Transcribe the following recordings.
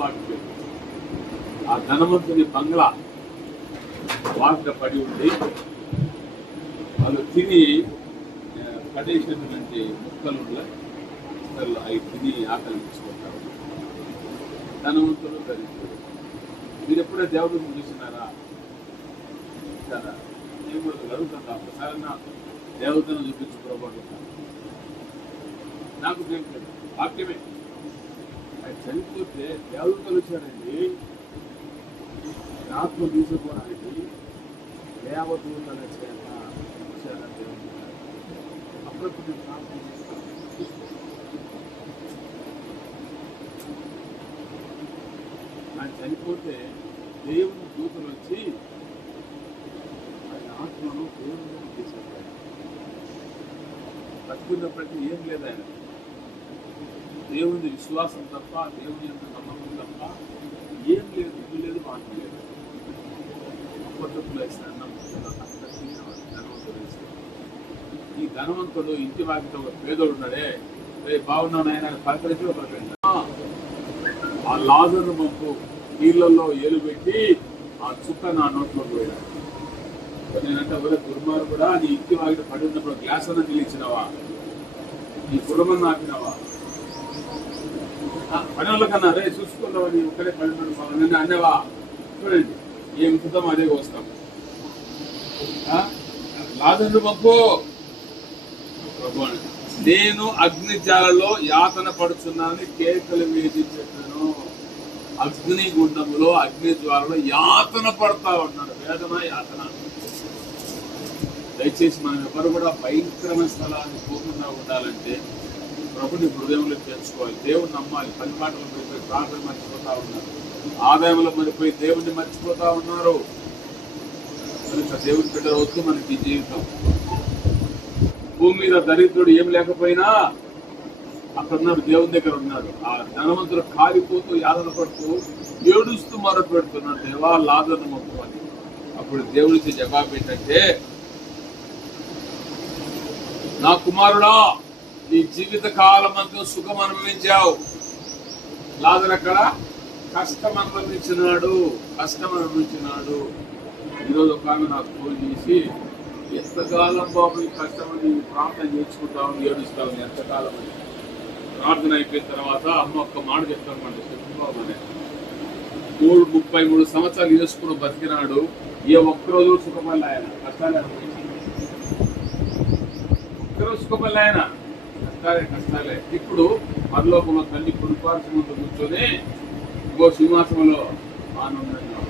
వాటికి ఆ ధనవంతుని బంగ్లా వాటిలో పడి ఉండి వాళ్ళు తిని పడేసినటువంటి ముక్కలు అవి తిని ఆకలి తీసుకుంటారు. ధనవంతులు దరిద్రులు. మీరు ఎప్పుడైనా దేవుడిని చూసినారా? దేవుడు అడుగుతుందా ఒకసారి దేవతను చూపించు ప్రభావం. నాకు తెలుసు వాక్యమే. అది చనిపోతే దేవతలు వచ్చారండి ఆత్మ తీసుకోవడానికి. దేవదూతల చేత వచ్చారా దేవుడు. అప్పుడప్పుడు నేను ప్రార్థన చేస్తాను. ఆయన చనిపోతే దేవుని దూతలు వచ్చి ఆయన ఆత్మను దేవుని తీసుకుంటారు. బతుకున్నప్పటికీ ఏం లేదు ఆయన. దేవుని విశ్వాసం తప్ప, దేవుని యొక్క నమ్మకం తప్ప ఏం లేదు. ఇల్లు లేదు, మాట లేదు. అప్పట్లో ఇస్తాను ధనవంతుడు. ఈ ధనవంతుడు ఇంటి వాకితో ఒక పేదోడు ఉన్నాడే, బాగున్నాను ఆయన పలకరించి పలకండి. ఆ లాజరు పంపు నీళ్ళల్లో ఏలు పెట్టి ఆ చుక్క నా నోట్లో పోయాడు. నేనంటే ఎవరో దుర్మారు కూడా నీ ఇంటి వాకిట పడి ఉన్నప్పుడు గ్లాస్ అన్న నిలిచినవా? నీ కుటుంబం ఆపినవా? పని వాళ్ళ కన్నా రే చూసుకున్నావా? నీ ఒక్కడే పడి నన్ను అన్నవా? చూడండి ఏం కుటుంబం అదే వస్తాం. లాజరు పంపు నేను అగ్నిజాలలో యాతన పడుతున్నానని కేకలు వేసి చెప్పాను. అగ్ని గుండములో అగ్ని జ్వాలలో యాతన పడతా ఉన్నాడు. వేదన యాతన. దయచేసి మనం ఎవరు కూడా భయంకరమైన స్థలాన్ని పోకుండా ఉండాలంటే ప్రభుని హృదయంలో చేర్చుకోవాలి. దేవుని నమ్మాలి. పని పాటలు మరిపోయి ప్రార్థన మర్చిపోతా ఉన్నారు. ఆదాయంలో మరిపోయి దేవుణ్ణి మర్చిపోతా ఉన్నారు. దేవుని బిడ్డ వద్దు మనకి జీవితం. భూమి మీద దరిద్రుడు ఏం లేకపోయినా అక్కడ ఉన్నాడు, దేవుని దగ్గర ఉన్నాడు. ఆ ధనవంతుడు కాలిపోతూ యాదన పడుతూ ఏడుస్తూ మొరలు పెడుతున్నాడు, దేవా లాజరును మొక్కు అని. అప్పుడు దేవుడికి జవాబు ఏంటంటే, నా కుమారుడా నీ జీవిత కాలం అంతా సుఖం అనుభవించావు. లాజరు అక్కడ కష్టం అనుభవించినాడు. ఈరోజు ఒక ఆమె నాకు ఫోన్ చేసి, ఎంతకాలం బాబు ఈ కష్టం అని ప్రార్థన నేర్చుకుంటావు, ఏడుస్తావు, ఎంతకాలం అని. ప్రార్థన అయిపోయిన తర్వాత అమ్మ ఒక్క మాట చెప్తామంటే, బాబు అనే 33 సంవత్సరాలు చేసుకుని బతికినాడు. ఏ ఒక్కరోజు సుఖపల్లి ఆయన కష్టాలే అనుభవించాడు. ఒక్కరోజు సుఖపల్లి ఆయన కష్టాలే. ఇప్పుడు పరలోకంలో తల్లి కుడిపార్శ్వ ముందు కూర్చొని ఇంకో సింహాసనంలో ఆనందంగా.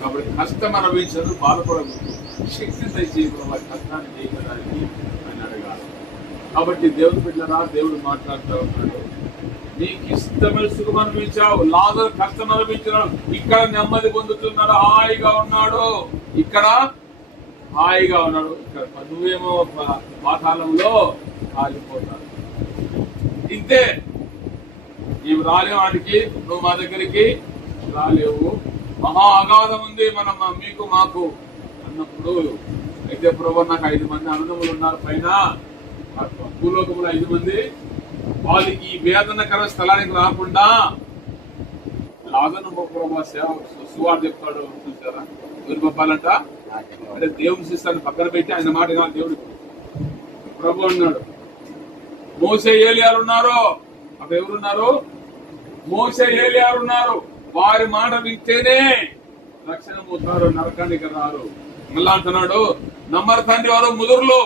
కాబట్టి కష్టం అనుభవించదు, బాధపడకూడదు. శక్తి దయచేయడం వారి కష్టాన్ని చేయడానికి ఆయన అడగాలి. కాబట్టి దేవుడు బిడ్డరా, దేవుడు మాట్లాడుతూ ఉన్నాడు. నీకు ఇష్టమైన సుఖం అనుభవించావు. లాజరు కష్టం అనుభవించినాడు. ఇక్కడ నెమ్మది పొందుతున్నాడు, హాయిగా ఉన్నాడు. ఇక్కడ నువ్వేమో పాతాళంలో కాలిపోతాడు. ఇంతే. నీవు రాలేవు వాటికి, నువ్వు మా దగ్గరికి రాలేవు. మహా అగాధం ఉంది మనం మీకు మాకు అన్నప్పుడు. అయితే ప్రభు నాకు 5 మంది అన్నదమ్ములు ఉన్నారు పైన భూలోకములు 5 మంది. వాళ్ళకి ఈ వేదనకర స్థలానికి రాకుండా లాజరును ప్రభు సువార్త చెప్తాడు. చూసారా? ఎవరు పంపాలంట అంటే దేవుని శిస్తాన్ని పక్కన పెట్టి ఆయన మాట కాదు దేవుడు. ప్రభు అన్నాడు, మోసే ఏలియాలు ఉన్నారు. అక్కడ ఎవరున్నారు? మోసే ఏలియాలు ఉన్నారు. వారి మాట వింటేనే రక్షణ పోతారు, నరకానికి రారు. మళ్ళా అంటున్నాడు, నమ్మరు తండ్రి వారు ముదురులు,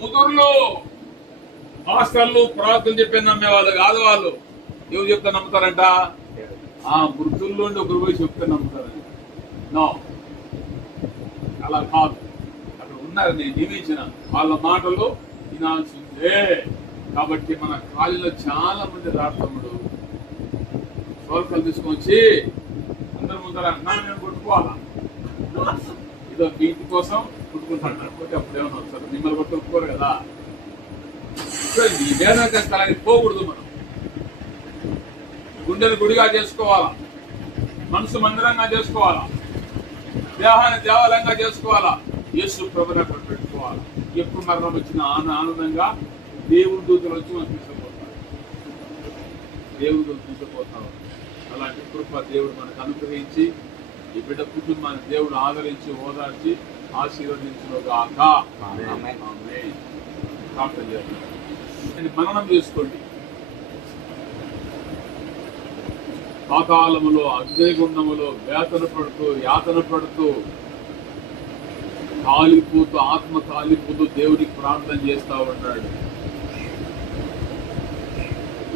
ముదురులు హాస్టల్లు ప్రార్థన చెప్పి నమ్మేవాళ్ళు కాదు. వాళ్ళు ఎవరు చెప్తే నమ్ముతారంట? మృతుల్లో ఒకరు పోయి చెప్తే నమ్ముతారంట. నో, అలా కాదు. అక్కడ ఉన్నారు, నేను నియమించిన వాళ్ళ మాటలు వినాల్సిందే. కాబట్టి మన కాలేజీలో చాలా మంది రాష్ట్రముడు సోల్కలు తీసుకొచ్చి అందరి ముందర అన్నాను నేను కొట్టుకోవాలా, ఇదో మీ ఇంటి కోసం కొట్టుకుంటాను అనుకుంటే అప్పుడేమన్నా వస్తారు. మిమ్మల్ని కొట్టుకోరు కదా. ఈ వేదన స్థలానికి పోకూడదు. మనం గుండెను గుడిగా చేసుకోవాలా, మనసు మందిరంగా చేసుకోవాలా, దేహాన్ని దేవాలయంగా చేసుకోవాలా, యేసు ప్రభువుని అక్కడ పెట్టుకోవాలా. ఎప్పుడు మరణం వచ్చిన ఆనందంగా దేవుడి దూతలు వచ్చి మనం తీసుకుపోతారు. దేవుడి దూతలు తీసుకుపోతారు. అలాంటి కృప దేవుడు మనకు అనుగ్రహించి ఈ బిడ్డ కుటుంబాన్ని దేవుడు ఆదరించి ఓదార్చి ఆశీర్వదించుగాక. ప్రార్థన చేయండి, మననం చేసుకోండి. పాతాళములో అగ్నిగుండములో యాతన పడుతూ కాలిపోతూ ఆత్మ కాలిపోతూ దేవుడికి ప్రార్థన చేస్తా ఉన్నాడు.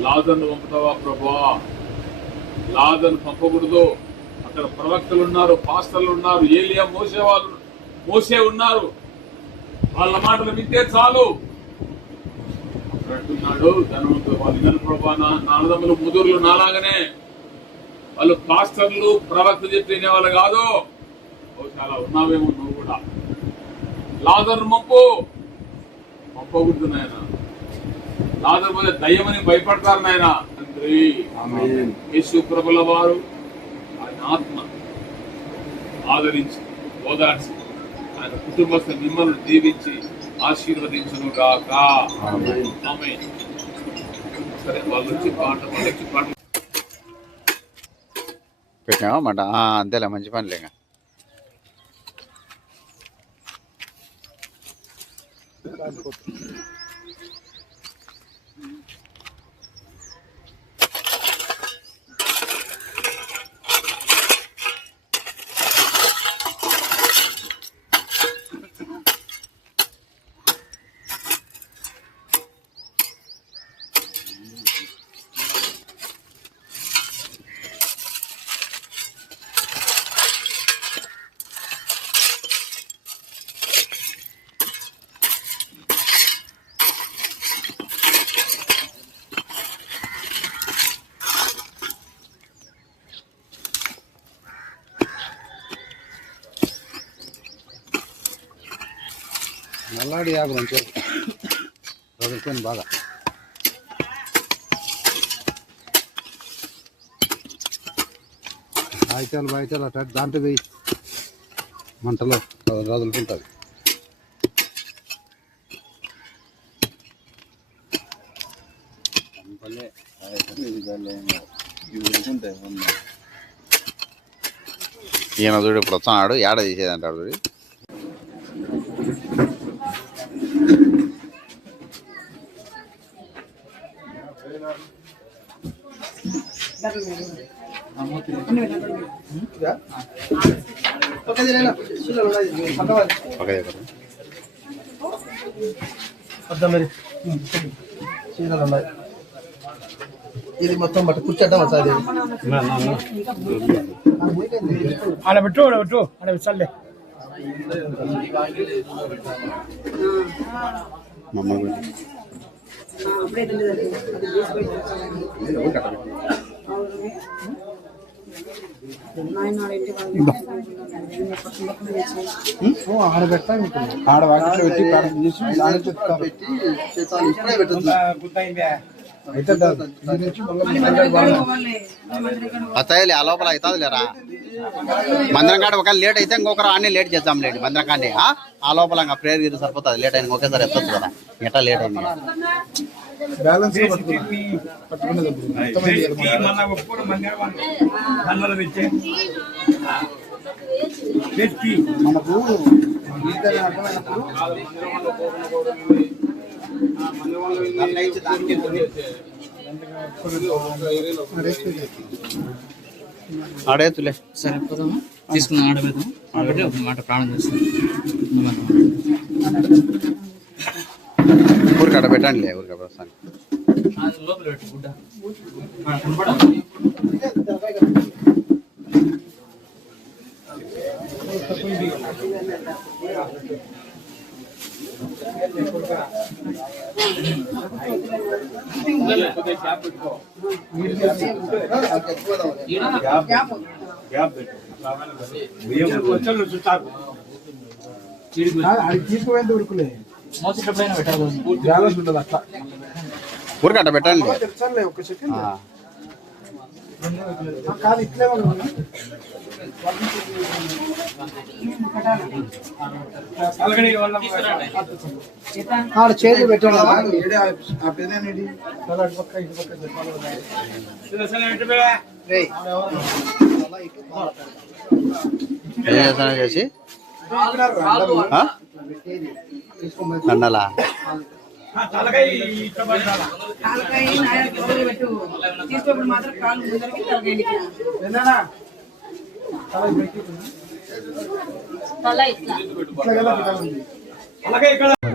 లాజర్ను పంపుతావా ప్రభువా? లాజర్ను పంపకూడదు. అక్కడ ప్రవక్తలు ఉన్నారు, పాస్టర్లు ఉన్నారు, ఏలియా మోసే ఉన్నారు. వాళ్ళ మాటలు వింటే చాలు అంటున్నాడు. ధనవంతులు వాళ్ళు వినరు ప్రభా, నా అన్నదమ్ములు ముదురులు నాలాగనే వాళ్ళు పాస్టర్లు ప్రవక్తలు చెప్పిన వాళ్ళు కాదు. చాలా ఉన్నావేమో నువ్వు కూడా. లాజర్ను పంపకూడదు నాయన. లాజరు పోతే దయ్యమని భయపడతారు నాయన. తండ్రి యేసు ప్రభుల వారు ఆయన ఆత్మ ఆదరించి ఓదార్చి ఆయన కుటుంబస్థ మిమ్మల్ని దీవించి ఆశీర్వదించును గాక. ఆమేన్. సరే, వాళ్ళు వచ్చి పాట పెట్టినావా మాట? అంతేలే, మంచి పనిలే. నల్లాడి ఆకు మంచిగా రగులుకొని బాగా బాయితాలు అట్లా దాంట్లో పోయి మంటలో రదులుకుంటుంది. ఈయన చూడు ఇప్పుడు వస్తున్నాడు, ఏడ తీసేదంటాడు చూడు. ఇది మొత్తం బట్ట కూర్చోటం సార్ ఆడ పెట్టు ఆడ చల్లే ఆడ పెట్టా ఆడ వాటిలో పెట్టి ప్రార్థన చేసి ఇప్పుడే పెట్టదు. వస్తాయి ఆ లోపల అవుతుంది లేరా. మందిరం కాడ ఒకవేళ లేట్ అయితే ఇంకొకరు అన్నీ లేట్ చేద్దాం లేండి. మందిరం కానీ ఆ లోపల ఇంకా ప్రేయర్ గిరి సరిపోతుంది. లేట్ అయిన ఒకేసారి ఎత్తచ్చు కదా, ఎట్లా లేట్ అయింది. బ్యాలెన్స్ మనకు ఆడేతులే సరే పోదామా, తీసుకున్నాం ఆడబెడదాం. ఆడబెట్టి ఒక మాట ప్రాణం చేస్తాం. ఊరికాడ పెట్టండి, ఊరికాడ వస్తాను. లోపల పెట్టి గుడ్డ తీసుకుపోయింది ఉడుకులే మోసేటప్పుడైనా పెట్టాలి. బ్యాలెన్స్ ఉండదు అట్లా. ఊరికట్ట పెట్టండి. తెలుసా ఒక సెకండ్ కాదు ఇట్లే ఆడ చేతులు పెట్టాడు ఆ పెద్ద పక్క ఇటు పక్క చేసి దండలా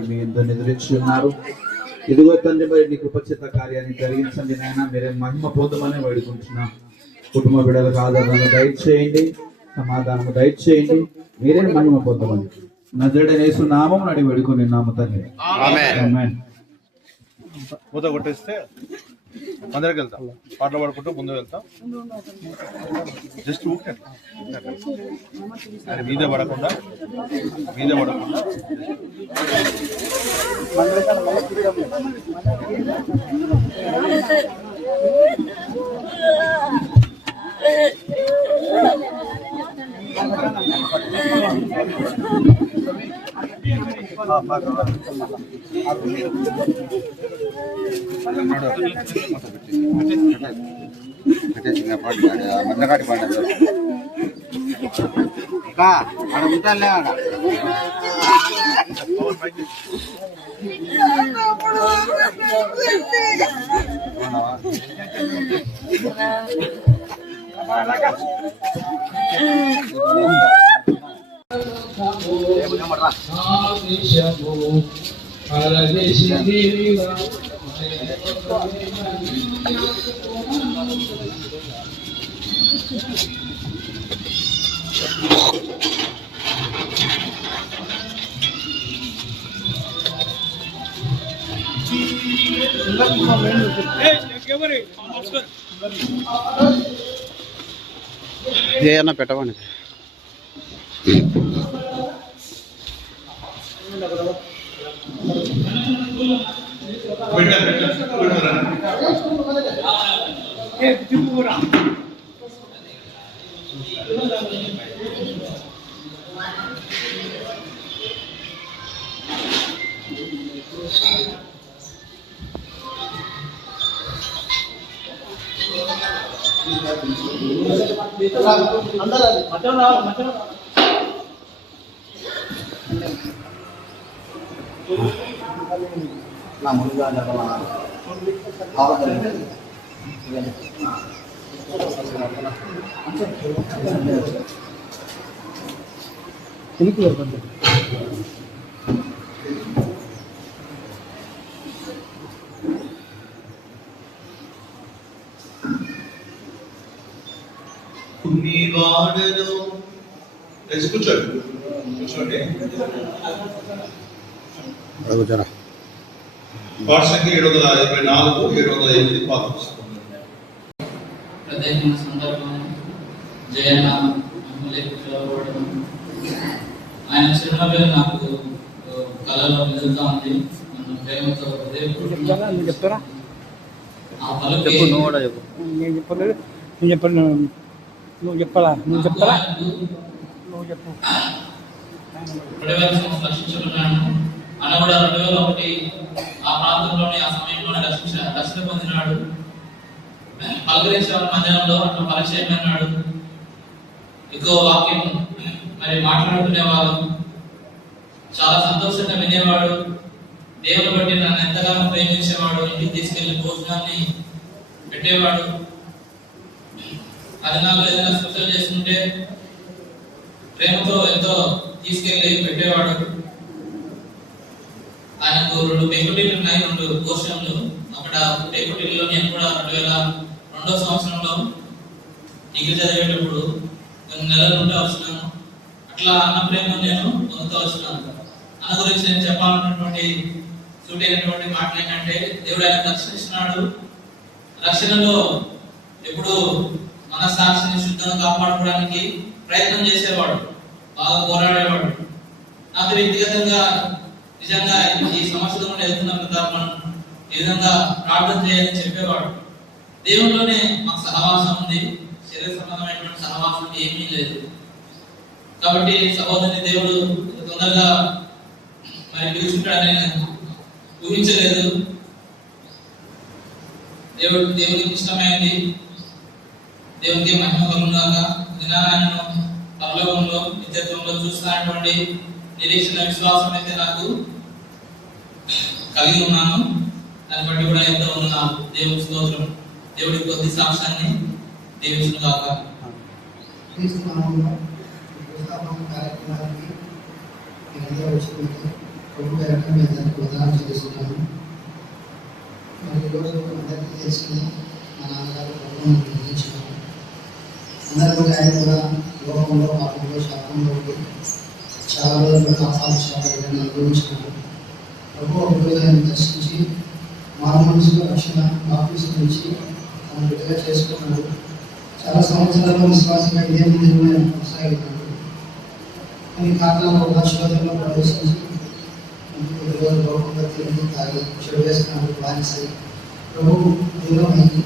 మీ ఎంతో నిద్రించి ఉన్నారు. ఇదిగో తండ్రి మరి నీ కృపచిత్త కార్యాన్ని జరిగించండి నాయన. మీరే మహిమ పొందమని వేడుకుంటున్నాం. కుటుంబ బిడ్డలకు ఆదరణ దయచేయండి, సమాధానము దయచేయండి, మీరే మహిమ పొందమని నజరేయుడైన యేసు నామమున అడిగి వేడుకొనిన్నాము తండ్రి. ఆమేన్. మూత కొట్టేస్తే అందరికి వెళ్తాం, పాటలు పాడుకుంటూ ముందు వెళ్తాం. జస్ట్ ఊకే అది మీద పడకుండా మందకాటి పాడాలి ఆడ ఉంటాలే ఆడ ఏమన్నా పెట్టమని నా ముందుగా కూర్చోండి. కూర్చోరా పాట సంఖ్య 724, 708 పాత పుస్తకం. ప్రత్యేకమైన సందర్భం జయన్న పిలవడం ఆయన చిరునవ్వు నాకు కళలో మెదులుతా ఉంది. నన్ను ప్రేమతో చెప్తారా ఆ పలుకు నేను చెప్పలేదు, నేను చెప్పను, నువ్వు చెప్పాలా, నువ్వు చెప్తారా, నువ్వు చెప్పు. 2000 సంవత్సరాలు రక్షించుకున్నాను అన్న కూడా 2001 ఆ ప్రాంతంలోనే ఆ సమయంలోనే రక్షణ పొందినాడు. పలకరించే మధ్యాహ్నంలో అట్లా పరిచయం అన్నాడు. ఎక్కువ వాక్యం మరి మాట్లాడుకునేవాడు, చాలా సంతోషంగా వినేవాడు. దేవుని బట్టి నన్ను ఎంతగానో ప్రేమించేవాడు. ఇంటికి తీసుకెళ్లి భోజనాన్ని పెట్టేవాడు. అది నాకు ఏదైనా స్పెషల్ చేస్తుంటే ప్రేమతో ఎంతో తీసుకెళ్లి పెట్టేవాడు. ఆయనకు 2 పెంకుటిల్లు ఉన్నాయి, 2 పోర్షన్లు. అక్కడ పెంకుటిల్లులో నేను కూడా 2002వ సంవత్సరంలో డిగ్రీ చదివేటప్పుడు కొన్ని నెలలు ఉంటే వచ్చినాను. అట్లా అన్న ప్రేమ నేను పొందుతూ వచ్చినాను. అన్న గురించి నేను చెప్పాలన్నటువంటి సూటైనటువంటి మాటలు ఏంటంటే, దేవుడు ఆయన రక్షించినాడు. రక్షణలో ఎప్పుడు మన సాక్షిని శుద్ధంగా కాపాడుకోవడానికి ప్రయత్నం చేసేవాడు, బాగా పోరాడేవాడు. నాకు వ్యక్తిగతంగా నిజంగా ఈ సమస్యలో వెళ్తున్న ప్రతాపం ఈ విధంగా ప్రార్థన చేయాలని చెప్పేవాడు. దేవునిలోనే మాకు సహవాసం ఉంది. శరీర సంబంధమైనటువంటి సహవాసం ఏమీ లేదు. కాబట్టి సహోదరుని దేవుడు తొందరగా మరి పిలుచుకుంటాడని నేను ఊహించలేదు. దేవుడికి ఇష్టమైంది. దేవునికి మహిమ కలుగుగాక. దినాలను పరలోకంలో నిత్యత్వంలో చూస్తున్నటువంటి నిరీక్షణ విశ్వాసం అయితే నాకు కలిగి ఉన్నాను. దాన్ని బట్టి కూడా ఎంతో ఉన్నాను. దేవుడి స్తోత్రం. దేవుడి కొద్ది సాక్ష్యాన్ని దీవించును గాక. అందరూ ఆయన కూడా లోకంలో పాపంలో శాపంలో చాలా రోజులు కాపాడుకోవాలని అనుభవించినారు. ప్రభు ఒక రోజు ఆయన దర్శించి మారు మనసులో రక్షణ బాప్తిసం ఇచ్చి తన బిడ్డగా చేసుకున్నాడు. చాలా సంవత్సరాల్లో విశ్వాసంగా ఇదే ముందు కొనసాగుతున్నాడు. కొన్ని కారణాలు శోధనలో ప్రవేశించి రోజు లోకంగా తిరిగి తాగి చెడు వేసుకున్నాడు. బానిసై ప్రభు దూరం అయ్యి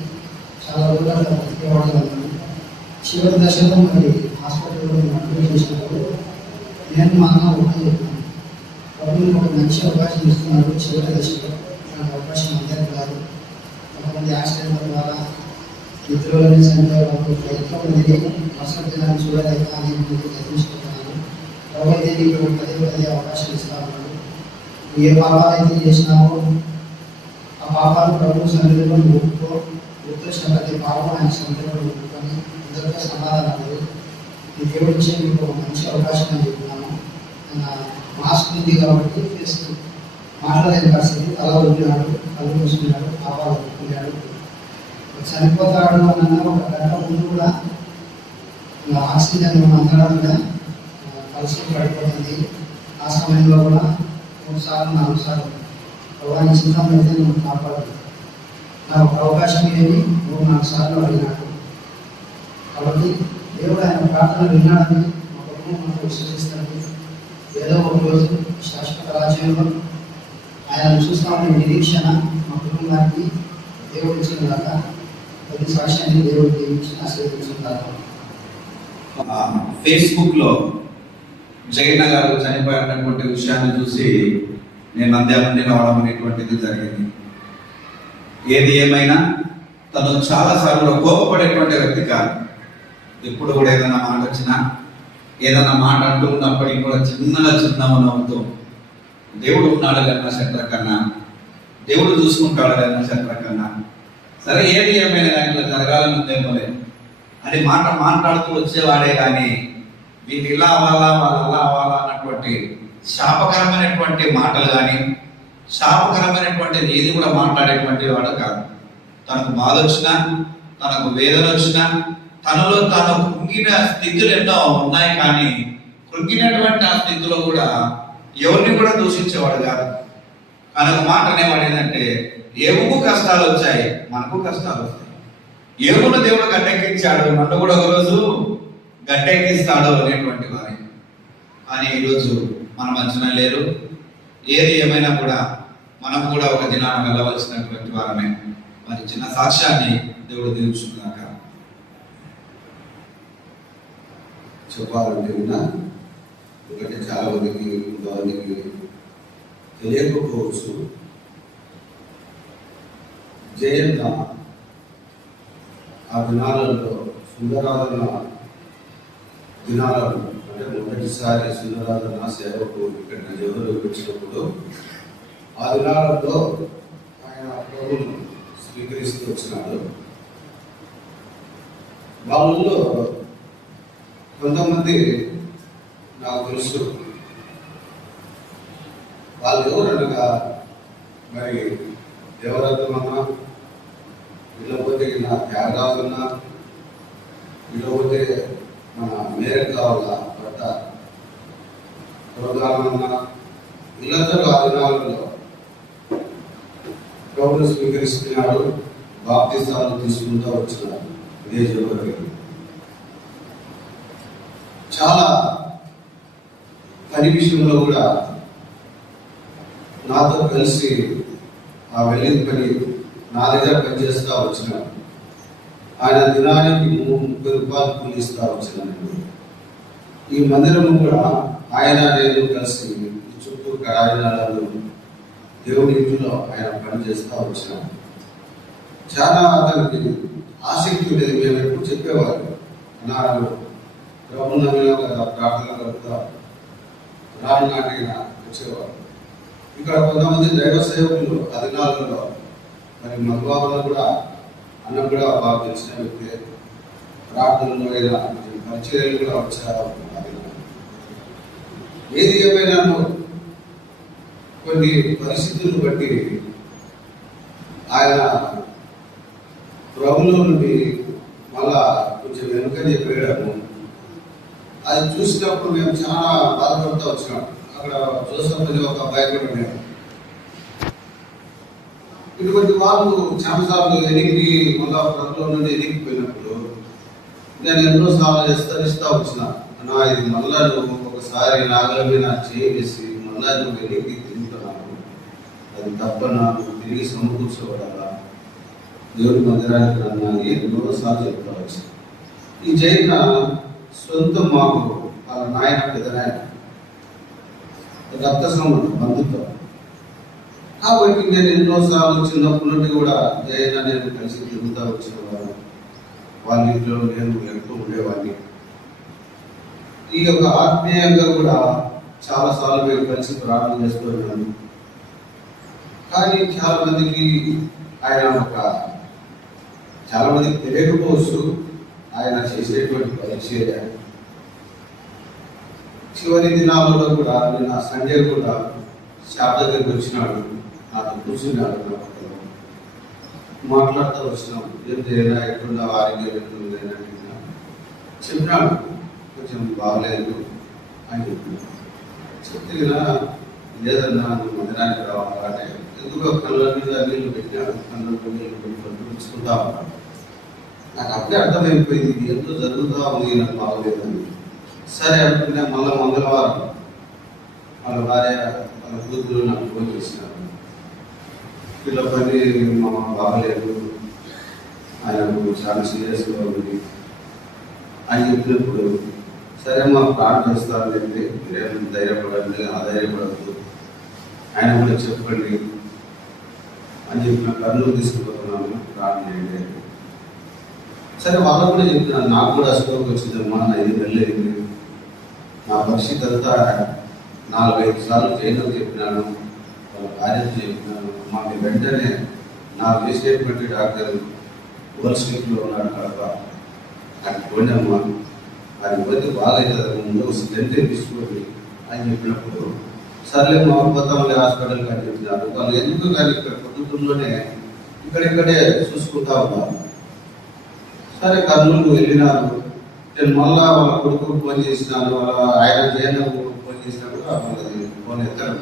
చాలా రోజులు బతికేవాడు అన్నాడు. చివరి దశలో మరి హాస్పిటల్లో అడ్మిట్ చేసినప్పుడు నేను మా అన్న ఒకటి చెప్పాను, ప్రభుత్వం ఒక మంచి అవకాశం ఇస్తున్నాడు. చివరి దశలో నాకు అవకాశం అందరికీ కాదు. కొంతమంది యాక్సిడెంట్ల ద్వారా మిత్రులని చనిపోయే వాళ్ళు ఎంతో మంది మరుసటి దినాన్ని చూడలేక నేను ప్రయత్నించుకుంటున్నాను. ప్రభు అయితే నీకు పదే అవకాశం ఇస్తా ఉన్నాడు. నువ్వు ఏ పాపాలు అయితే చేసినావో ఆ పాపాలు ప్రభు సన్నిధిలో ఒప్పుకో. గుర్తొచ్చిన ప్రతి పాపం ఆయన సన్నిధిలో ఒప్పుకొని అందరితో సమాధానం లేదు. ఈ దేవుడు ఇచ్చే మీకు ఒక మంచి అవకాశం అని చెప్తున్నాను. మాస్క్ ఉంది కాబట్టి ఫేస్ మాట్లాడలేని పరిస్థితి. తల వదిలినాడు, కళ్ళు మూసుకున్నాడు, పాపాలు ఒప్పుకున్నాడు. చనిపోతాడు అన్న ఒక గంట ముందు కూడా ఆక్సిజన్ అందడం కూడా కలిసి పడిపోతుంది. ఆ సమయంలో కూడా 3 సార్లు 4 సార్లు ప్రభావితం చిత్రం అయితే నువ్వు కాపాడు, నాకు ఒక అవకాశం ఏమి 3-4 సార్లు అడిగినాడు. కాబట్టి దేవుడు ఆయన ప్రార్థన విన్నాడని మా కుటుంబం మనకు విశ్వసిస్తుంది. ఏదో ఒక రోజు శాశ్వత రాజ్యంలో ఆయన చూస్తామనే నిరీక్షణ మా కుటుంబానికి దేవుడు ఇచ్చిన దాకా ప్రతి సాక్ష్యాన్ని దేవుడు దీవించి ఆశీర్వదించిన దాకా. ఫేస్బుక్లో జగన్ గారు చనిపోయినటువంటి విషయాన్ని చూసి నేను నంద్యాల నుండి రావడం అనేటువంటిది జరిగింది. ఏది ఏమైనా తను చాలాసార్లు కోపపడేటువంటి వ్యక్తి కాదు. ఎప్పుడు కూడా ఏదైనా మాట వచ్చినా ఏదైనా మాట అంటూ ఉన్నప్పటికీ కూడా చిన్నగా నవ్వుతూ దేవుడు ఉన్నాడు కన్నా శత్ర కన్నా, దేవుడు చూసుకుంటాడు కన్నా శత్ర కన్నా, సరే ఏది ఏమైనా దాంట్లో జరగాలని ఉందేమోలే అని మాట్లాడుతూ వచ్చేవాడే కానీ వీళ్ళు ఇలా అవ్వాలా వాళ్ళు అలా అవ్వాలా అన్నటువంటి శాపకరమైనటువంటి మాటలు కానీ శాపకరమైనటువంటిది ఏది కూడా మాట్లాడేటువంటి వాడు కాదు. తనకు బాధ వచ్చినా, తనకు వేదన వచ్చినా, తనలో తాను కృంగిన స్థితులు ఎన్నో ఉన్నాయి. కానీ కృంగినటువంటి ఆ స్థితిలో కూడా ఎవరిని కూడా దూషించేవాడు కాదు. కానీ ఒక మాట అనేవాడు ఏంటంటే, ఏవుకు కష్టాలు వచ్చాయి మనకు కష్టాలు వస్తాయి, ఏవును దేవుడు గట్టెక్కించాడు నన్ను కూడా ఒకరోజు గట్టెక్కిస్తాడు అనేటువంటి వారి. కానీ ఈరోజు మన మధ్యన లేరు. ఏది ఏమైనా కూడా మనం కూడా ఒక దినాన్ని వెళ్ళవలసినటువంటి వారమే. మరి చిన్న సాక్ష్యాన్ని దేవుడు దీవించుకున్నాక చెప్పాలంటే విన్నా, ఎందుకంటే చాలా మందికి తెలియకపోవచ్చు. జయంత ఆ దినాలలో సుందరాధన దినాలను అంటే మొదటిసారి సుందరాధన సేవకు ఇక్కడ జగన్లోకి వచ్చినప్పుడు ఆ దినాలలో ఆయన ప్రభువును స్వీకరిస్తూ వచ్చినాడు. వాళ్ళలో కొంతమంది నాకు తెలుసు. వాళ్ళు ఎవరనగా మరి దేవరత్నమన్నా, వీళ్ళపోతే నా త్యాగరాజన్నా, వీళ్ళపోతే మన మేరకు కావాల భర్త ప్రోగ్రామన్నా, వీళ్ళందరూ ఆ దినాలలో ప్రభువును స్వీకరిస్తున్నాడు, బాప్తిస్తాలు తీసుకుంటూ వచ్చినారు. ఇదే జరుగుతుంది. చాలా పని విషయంలో కూడా నాతో కలిసి ఆ వెళ్ళిన పని నా దగ్గర పనిచేస్తూ వచ్చినాడు. ఆయన దినానికి 30 రూపాయలు కూలి ఇస్తా వచ్చినాను. ఈ మందిరము కూడా ఆయన నేను కలిసి చుట్టూ కడాయినాలను దేవుని ఇంట్లో ఆయన పని చేస్తూ వచ్చినాను. చాలా అతనికి ఆసక్తి ఉండేది. మేము ఎప్పుడు చెప్పేవారు అన్నారు ప్రభుత్వంలో కదా ప్రార్థన కలుపుతా నాటిన వచ్చేవారు. ఇక్కడ కొంతమంది దైవ సేవకులు అధికారులలో మరి మగవాళ్ళు కూడా అన్న కూడా బాగా తెలిసిన వ్యక్తి ప్రార్థనలో అయినా పరిచర్యలు కూడా వచ్చారు. ఏది ఏమైనా కొన్ని పరిస్థితులను బట్టి ఆయన ప్రభులో నుండి మళ్ళా కొంచెం వెనుకనే పోయాము. అది చూసినప్పుడు మేము చాలా బాధపడుతూ వచ్చినాం. అక్కడ జోసఫ్ అనే ఒక అబ్బాయి కూడా ఉన్నాడు. ఇటువంటి వాళ్ళు చాలాసార్లు ఎనిమిది మళ్ళా ప్రభుత్వం నుండి ఎనిగిపోయినప్పుడు నేను ఎన్నోసార్లు హెచ్చరిస్తూ వచ్చిన, అన్నా ఇది మళ్ళా నువ్వు ఒకసారి నాగల మీద చేసి మళ్ళా నువ్వు ఎనిగి తింటున్నావు, అది తప్ప నాకు తిరిగి సమకూర్చబడాలా దేవుడి మందిరానికి రమ్మని ఎన్నోసార్లు చెప్తా వచ్చిన. ఈ జైన సొంత మాకు వాళ్ళ నాయన పెద్దనాయన రక్త సంబంధం బంధుత్వం కాబట్టి నేను ఎన్నోసార్లు చిన్నప్పటి నుండి కూడా జైన నేను కలిసి తిరుగుతూ వచ్చినవాడు. వాళ్ళ ఇంట్లో నేను ఎక్కువ ఉండేవాడిని. ఈ యొక్క ఆత్మీయంగా కూడా చాలాసార్లు మేము కలిసి ప్రార్థన చేస్తూ ఉన్నాను. కానీ చాలా మందికి తెలియకపోవచ్చు ఆయన చేసేటువంటి పరిచర్య. చివరి దినాలలో కూడా నేను సండే కూడా షాప్ దగ్గరికి వచ్చినాడు, నాతో కూర్చున్నాడు, నా పక్కన మాట్లాడుతూ వచ్చినాం. ఏం చేయనా ఎట్లున్నా ఆరోగ్యం ఎట్లుందైనా చెప్పినాడు. కొంచెం బాగలేదు అని చెప్పినాడు. చెప్తే లేదన్నా నువ్వు మందిరానికి రావాలంటే ఎందుకో కళ్ళ మీద నీళ్ళు పెట్టినాడు. కళ్ళ నీళ్ళు పెట్టి పుచ్చుకుంటా ఉన్నాడు. నాకు అప్పుడే అర్థమైపోయింది ఇది ఎంతో జరుగుతూ ఉంది, నాకు బాగలేదని. సరే అనుకునే మళ్ళీ మంగళవారం వాళ్ళ భార్య వాళ్ళ కూతురు నాకు ఫోన్ చేసినారు. వీళ్ళ పని మా బాగలేదు, ఆయనకు చాలా సీరియస్గా ఉంది అని చెప్పినప్పుడు సరే మా ప్రార్థన చేస్తారని చెప్పి మీరేం ధైర్యపడండి, ఆధైర్యపడద్దు, ఆయన కూడా చెప్పండి అని చెప్పిన కర్నూలు తీసుకుపోతున్నాను ప్రార్థన చేయండి. సరే వాళ్ళకు కూడా చెప్తున్నాను, నాకు కూడా అసలు వచ్చిందమ్మా, నా 5 నెలలు అయింది, నా పరిస్థితి అంతా 4-5 సార్లు చేయడం చెప్పినాను, వాళ్ళ కార్యం చెప్పినాను. మాకు వెంటనే నాకు చేసేటువంటి డాక్టర్ వరల్డ్ స్ట్రీట్లో ఉన్నాడు కడప, నాకు పోయినమ్మా అది ఇబ్బంది బాగవుతుంది, ముందు స్ట్రెంత్ తీసుకోండి అని చెప్పినప్పుడు సర్లే మా పోతాంలే హాస్పిటల్కి అని చెప్పినారు. వాళ్ళు ఎందుకు కానీ ఇక్కడ పొద్దుటూరులోనే ఇక్కడిక్కడే చూసుకుంటా ఉన్నారు. సరే కర్నూలు వెళ్ళినారు. నేను మళ్ళా వాళ్ళ కొడుకు ఫోన్ చేసినాను, వాళ్ళ ఆయన జైన ఫోన్ చేసినప్పుడు వాళ్ళది ఫోన్ ఎత్తారు.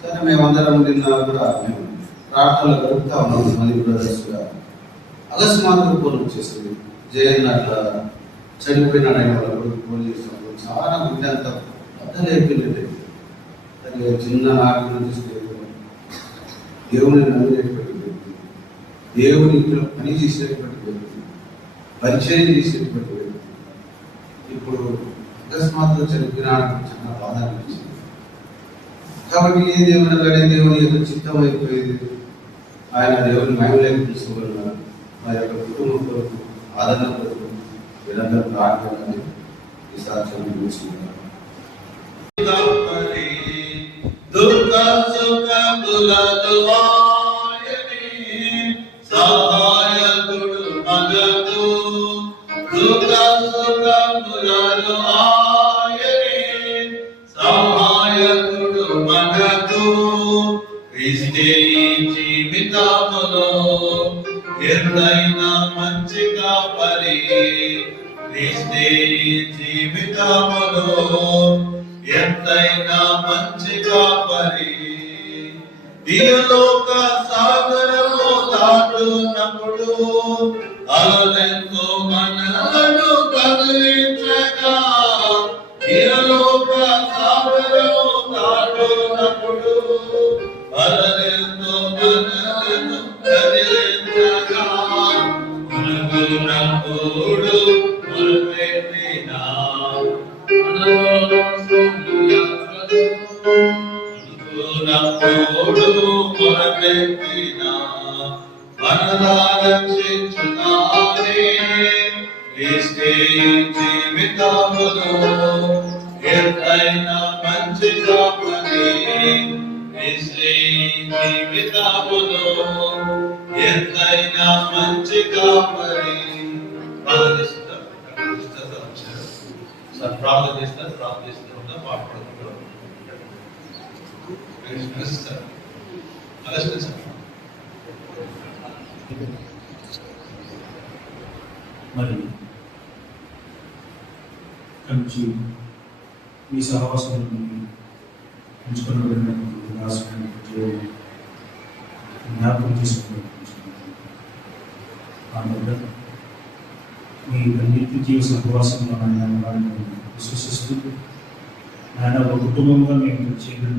సరే మేమందరం నిన్న కూడా మేము ప్రార్థనలు గడుపుతా ఉన్నాము. మళ్ళీ బ్రదర్స్గా అకస్మాత్తుగా ఫోన్ వచ్చేసింది, జైన్ అట్లా చనిపోయినాడని వాళ్ళ కొడుకు ఫోన్ చేసినప్పుడు చాలా గుండె అంత బద్దలైపోయింది. అది చిన్న నాటి నుంచి దేవుని నమ్మినటువంటి వ్యక్తి, దేవుని ఇంట్లో పని చేసేటువంటి వ్యక్తి, పరిచయం చేసేటువంటి వ్యక్తి ఇప్పుడు అకస్మాత్తుగా చనిపోయినాడని చాలా బాధ అనిపించింది. కాబట్టి ఏ దేవుని కానీ దేవుని యొక్క చిత్తం అయిపోయింది. ఆయన దేవుని మహిమలోకి తీసుకోగలరు. మా యొక్క కుటుంబం కొరకు ఆదరణ కొరకు వీరందరూ ప్రార్థనని ఈ సాక్ష్యం చూసుకుంటారు. దుఃఖ సుఖములను ఆయనే సహాయకుడు మనకు, దుఃఖ సుఖములను ఆయనే సహాయకుడు మనకు. క్రీస్తే జీవితములో ఎంతైనా మంచి కాపరి, క్రీస్తే జీవితములో ఎంతైనా మంచి కాపరి. ఇహలోక సాగరము దాటునప్పుడు అలలెంతో మనలను కదిలించగా, ఇహలోక సాగరము దాటునప్పుడు అలలెంతో మనలను కదిలించగా, మొరపెట్టినా మొరపెట్టినా రక్షించున్నానే క్రీస్తే జీవితములో ఎంతైనా మంచి కాపరి క్రీస్తే జీవితములో ఎంతైనా మంచి కాపరి ప్రార్థన చేస్తారు పాట పడుకుంటారు మరి కంచి మీ సహవాసం ఉంచుకున్న జ్ఞాపకం చేసుకుని మీ నిత్య జీవ సహవాసంలో ఆయన విశ్వసిస్తూ ఆయన ఒక కుటుంబంగా మేము చేయడం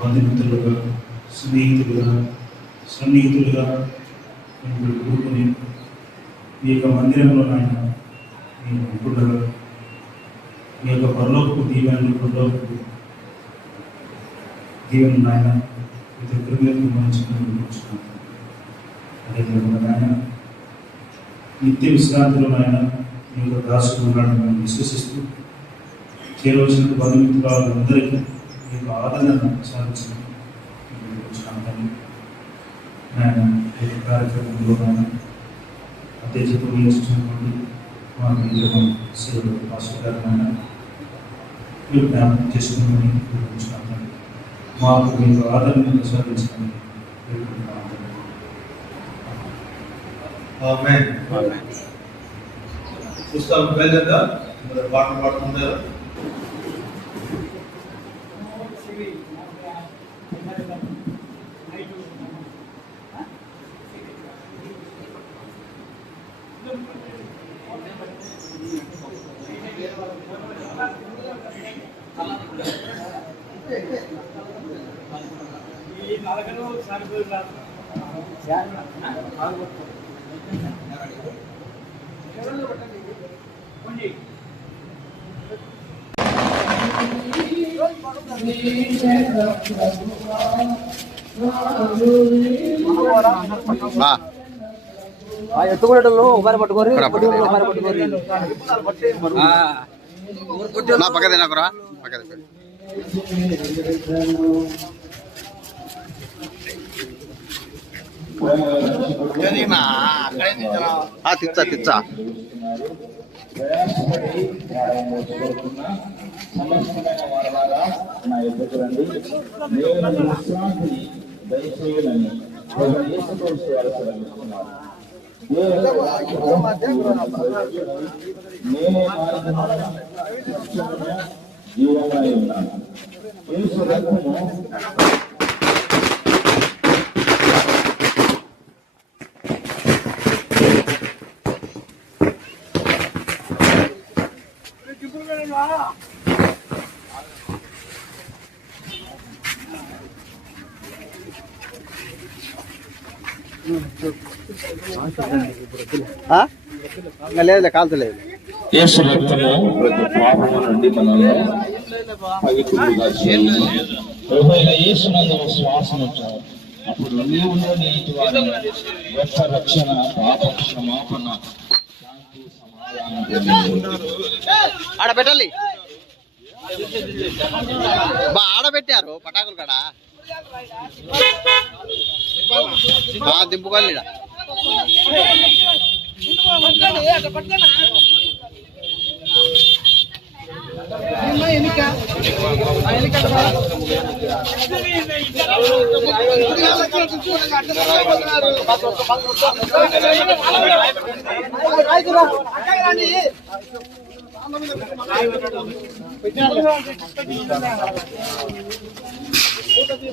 బంధుమిత్రులుగా సన్నిహితులుగా మేము కూడుకుని మీ యొక్క మందిరంలో ఆయన మేము ఉంటుండగా మీ యొక్క పరలోకపు దీవెనలు పరలోకపు దీవెనలు ఆయన ప్రతి ఒక్కరిగా తీర్మానించుకుని అదేవిధంగా ఆయన నిత్య విశ్రాంతిలో ఆయన మీ యొక్క దాసుడు ఉన్నాడని మేము విశ్వసిస్తూ చేరవలసిన బంధుమిత్రులందరికీ మీ యొక్క ఆదరణ సాధించడం ఆయన ఈ కార్యక్రమంలో ఆయన అధ్యక్షత వహించినటువంటి మా మిత్రులు సేవలు పాస్టర్గారైనా మీరు జ్ఞాపకం చేసుకుని మాకు మీ యొక్క ఆదరణ సాధించడం పుస్తకం బయలుదేరా పాటలు పాడుతున్నారు. ఎత్తుకునేటోళ్ళు ఉపారి పట్టుకోరి నా పక్కదే నాకురా పక్కదే తిచ్చా తిచ్చా జీవమై ఉన్నాను. యేసు రక్తము లేదు కాల్చలేదు. యేసు రక్తము ప్రతి పాపము నుండి మనల్ని పవిత్రులుగా చేయును. ప్రభువైన యేసునందు విశ్వాసం ఉంచారు. అప్పుడు నీవులో నీటి వారి గొప్ప రక్షణ, పాప క్షమాపణ, శాంతి, సమాధానం ఆడబెట్టాలి బా ఆడబెట్టారు పటాకులు కాడ దింపుకోవాలి.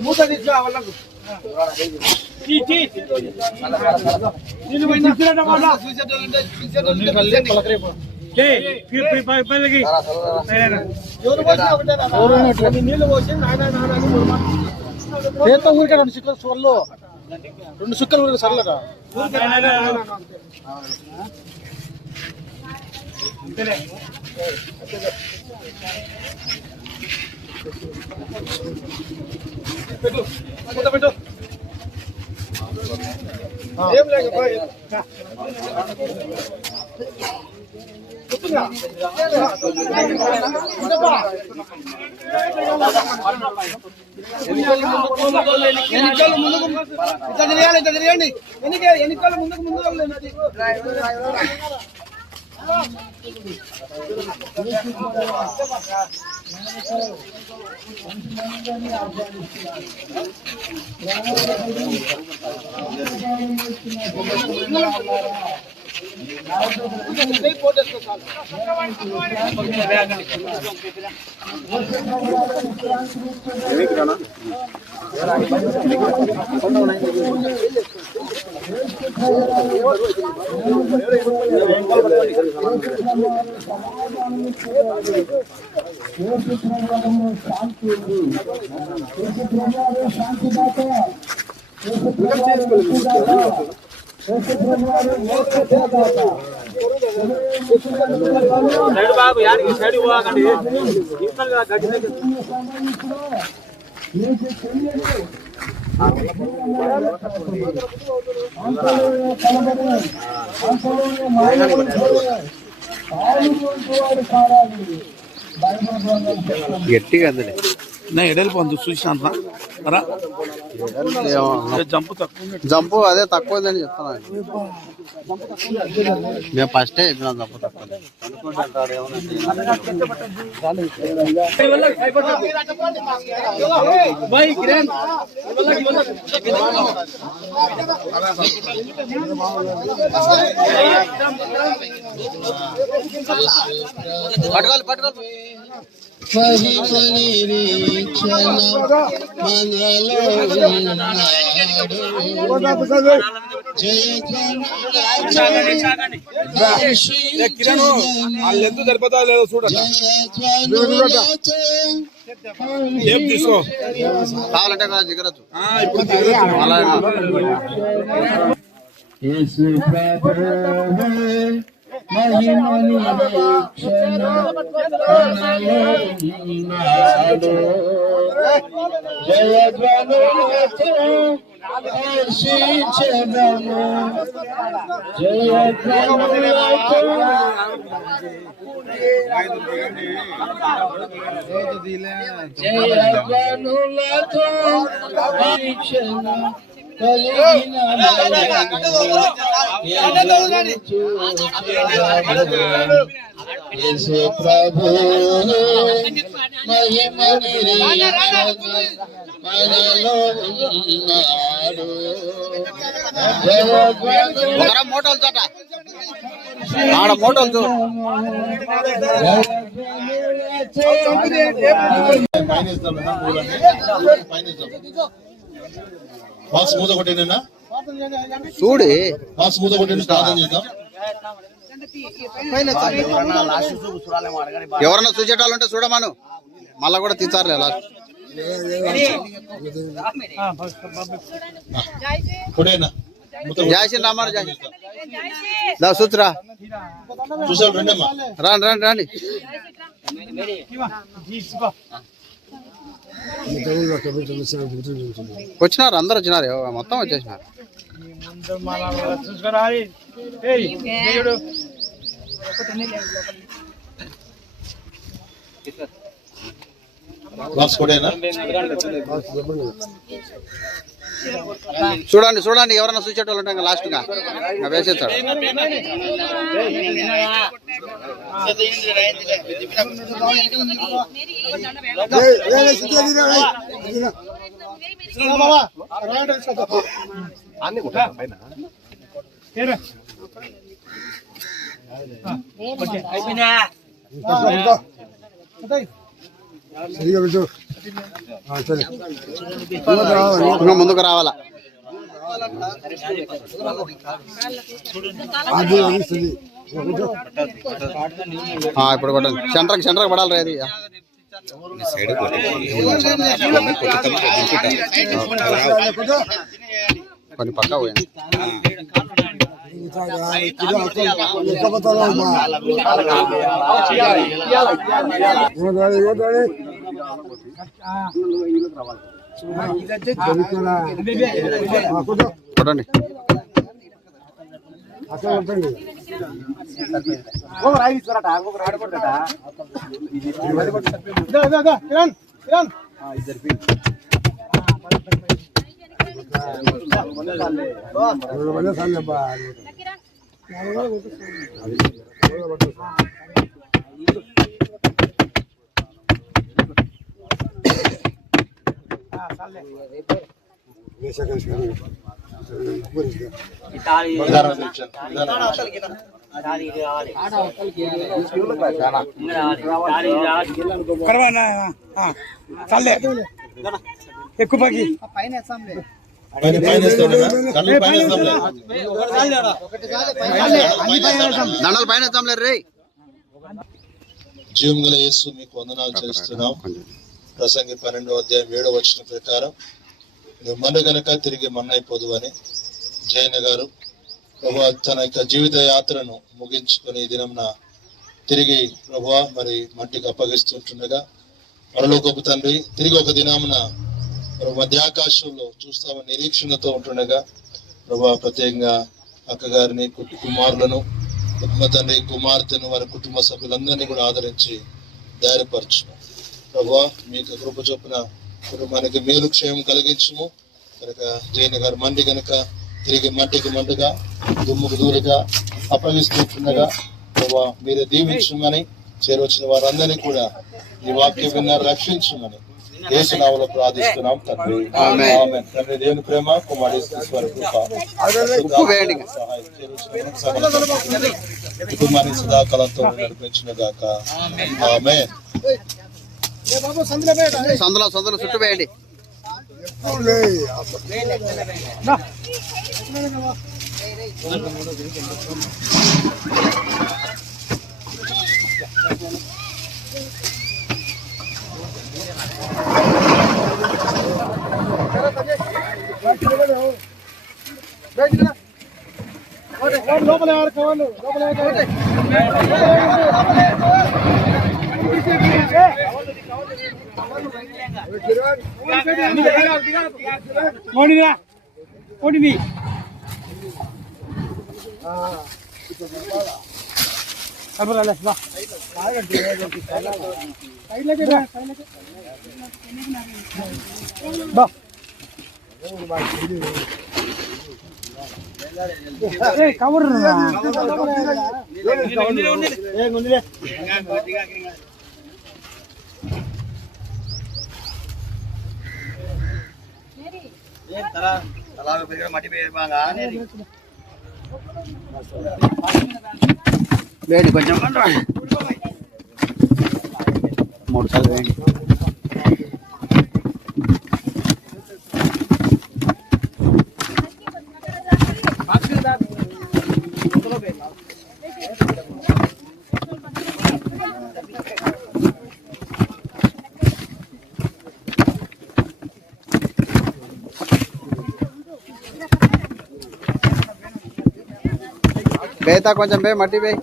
మూత తీసుకో వాళ్ళకు నీళ్ళు పోసి నాన్న ఊరికే 2 చిక్కులు చూడలు 2 సుక్కలు కూడా సర్లరా పెట్టు పెట్టు ఏం లేక ఎన్నికలు ముందుకు ఇట్లా తిరగండి ఎన్నికలు ముందుకు బాబు యాడికి సైడ్ పోకండి గట్టిగా అందులే నా ఎడలు పొందు చూసినంత జంపు తక్కువ జంపు అదే తక్కువదని చెప్తున్నాను మేము ఫస్టే చెప్పినాం జంపు తక్కువ పట్టుకోవాలి పట్టుకోవాలి మహిమ నిరీక్షణ మనలో ఉన్నాడు. ఎంత సరిపోతా లేదో చూడండి ఏం తీసుకో కావాలంటే జిగరచ్చు మహిమ నిరీక్షణ మనలో ఉన్నాడు. జయధ్వనులతో హర్షించెదము, జయధ్వనులతో జయధ్వనులతో హర్షించెద కలిగిన యేసు ప్రభు మహిమ నిరీక్షణ మనలో ఉన్నాడు. మోటోలు చాట ఆడ మోటోలు చూ బాక్స్ మూత కొట్టేనా చూడి బాక్స్ మూత కొట్టేసి ప్రార్థన చేద్దాం. ఎవరన్నా చూసేటాలు ఉంటే చూడమాను మళ్ళా కూడా తీసారులే లాస్ట్ కొట్టేనా జాయిసింది రమ్మాను జాయి దా సూచరా చూసారు రెండమ్మా రాండి రాండి రాండి వచ్చినారు అందరు వచ్చినారు మొత్తం వచ్చేసినారు బాక్స్ కొట్టేనా చూడండి చూడండి ఎవరన్నా చూసేటోళ్ళు ఉంటాయి లాస్ట్ గా వేసేస్తాడు ఇంకా ముందుకు రావాలా ఇప్పుడు కొట్టండి సెంటర్కి పడాలి రా అది కొన్ని పక్క పోయింది. చూడండి చాలే ఎక్కువ పైకి దండలు పైన వేద్దాంలేరు రే. జీవం గల యేసు మీకు వందనాలు చేస్తున్నాం. ప్రసంగి 12:7 ప్రకారం నువ్వు మన్ను గనక తిరిగి మన్నైపోదు అని జయన గారు ప్రభు తన యొక్క జీవిత యాత్రను ముగించుకొని ఈ దినంన తిరిగి ప్రభు మరి మట్టికి అప్పగిస్తుంటుండగా పరలోకపు తండ్రి తిరిగి ఒక దినామున మధ్యాకాశంలో చూస్తామని నిరీక్షణతో ఉంటుండగా ప్రభు ప్రత్యేకంగా అక్కగారిని కుమారులను కుటుంబ తండ్రి కుమార్తెను వారి కుటుంబ సభ్యులందరినీ కూడా ఆదరించి ధైర్యపరచు ప్రభు మీకు కృప చొప్పున కుటుంబానికి మేలు క్షేమం కలిగించుము. కనుక జైన గారు మండి కనుక తిరిగి మట్టికి మండుగా దుమ్ముకు దూరిగా అప్పగిస్తుండగా ప్రభు మీరే దీవించమని చేరవచ్చిన వారందరినీ కూడా ఈ వాక్యం విన్నారు రక్షించమని యేసు నామములో ప్రార్థిస్తున్నాం తండ్రి. ఆమేన్. తండ్రి దేవుని ప్రేమ కుమారుడు వారి కృప కుటుంబాన్ని సదాకాలంతో నడిపించిన గాక. ఆమేన్. సందులో చుట్టూ వేయండి. లోపల ఆడుకోవాలి మోడిరా మోడిని అబరాలే బా బా ఏ కవర్ వేయండి కొంచెం 3 సార్లు వేయండి. వేతా కొంచెం వే మట్టి వేయి.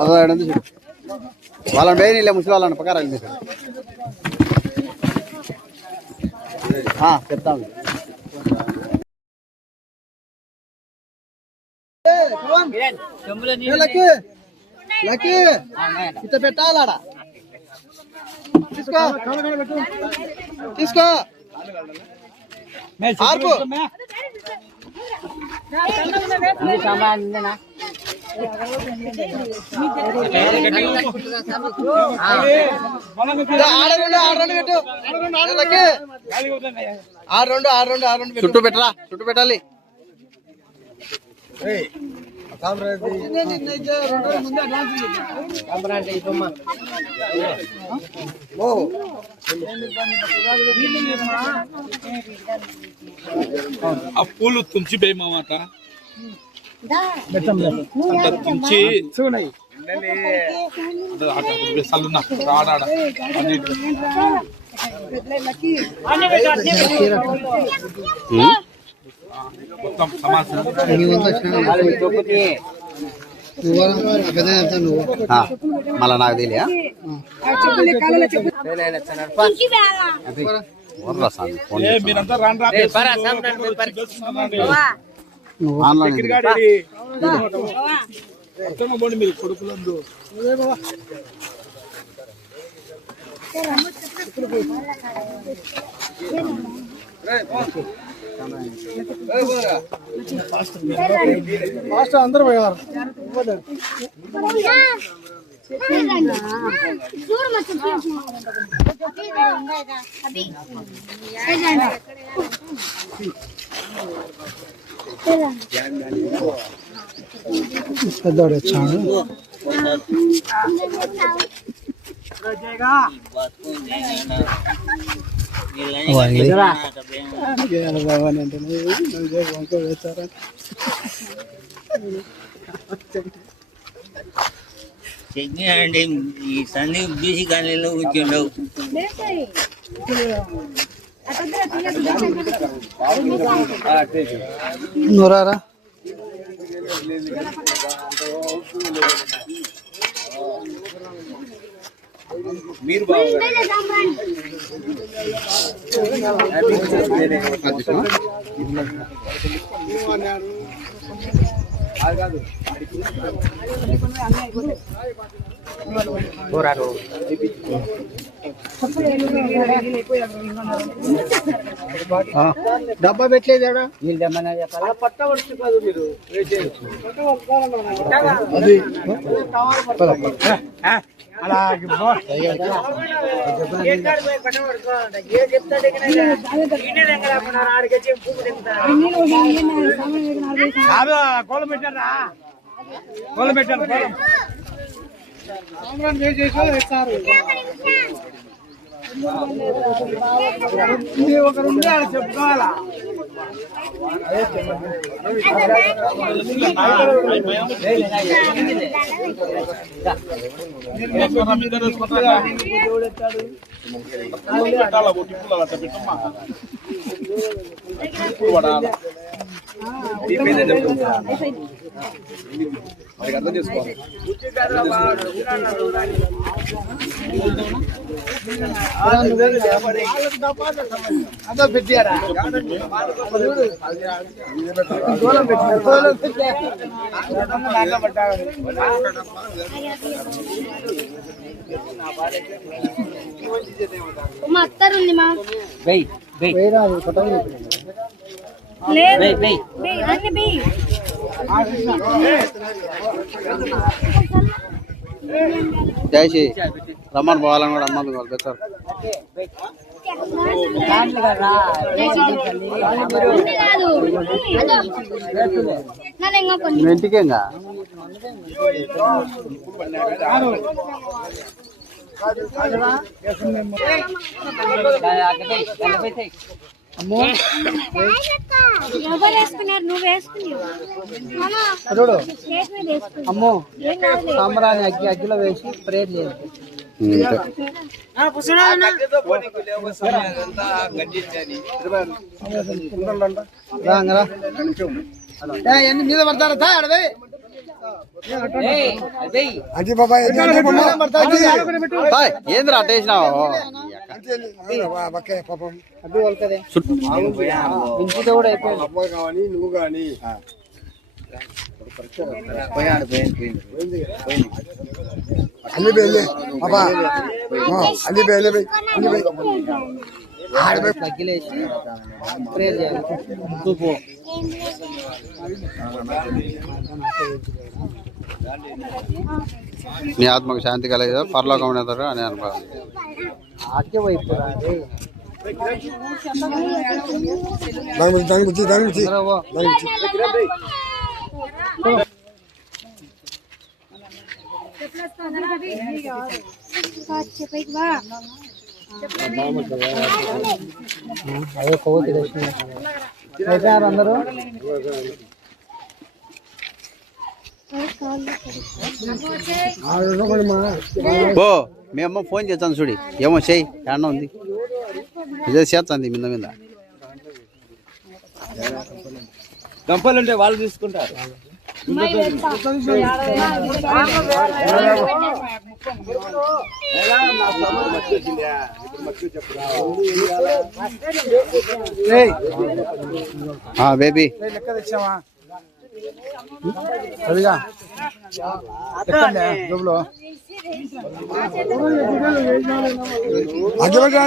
అదే చూడు వాళ్ళని వేయి నీళ్ళే ముసలి వాళ్ళని పక్కరాలి చెప్తాము. ఇట్లా పెట్టాలాడా తీసుకో తీసుకో ఆర్పు చుట్టూ పెట్టరా చుట్టూ పెట్టాలి. ఆ పూలు తుంచి బేయమాట తుంచి మొత్తం సమాచారం మళ్ళా నాకు తెలియా మీరంతా రాను అర్థమవ్వండి మీరు కొడుకులందు అందరూ పోయారు పెద్దోడు వచ్చాడు అండి ఈ సంధి బీసీ కాలనీలో కూర్చుండవు నూరారా మీరు డబ్బా పెట్టలేదా పట్టవచ్చు కాదు మీరు అది అలాగే కోలం పెట్టారా కోలం పెట్టారు ఇస్తారు ఒకరుండే అలా చెప్పుకోవాలా అర్థం చేసుకోవాలి అదో పెట్టారా మా అత్తరుంది మా జయశ్రీ రమ్మని పోవాలని కూడా అమ్మలు వాళ్ళు పెట్టారు ఇంటికేంగా అమ్మో సాంబ్రాన్ని అగ్గిలో వేసి ప్రేర్ చేయాలి మీద పడతారా అడవే ఏంద్రా అట్టేసినావు కూడా అయిపోయింది నువ్వు కానీ అన్ని బేలే బాబా అన్ని బేలే తగ్గిలేసి ప్రేర్ చేయాలి చూపు నీ ఆత్మకు శాంతి కలగదు పరలోకం ఉండేదారు అని అనుకోవాలి ఆజ్ఞ వైపు అదే కోతి అయిపోయారు అందరూ ఓ మీ అమ్మ ఫోన్ చేస్తాను చూడి ఏమో చెయ్యి ఏమన్నా ఉంది ఇదే చేస్తుంది మీద గంపలుంటే వాళ్ళు తీసుకుంటారు. బేబీ లెక్క తెచ్చావా అదిగా ఎక్కండి జబ్బులో అగ్గిపెట్టి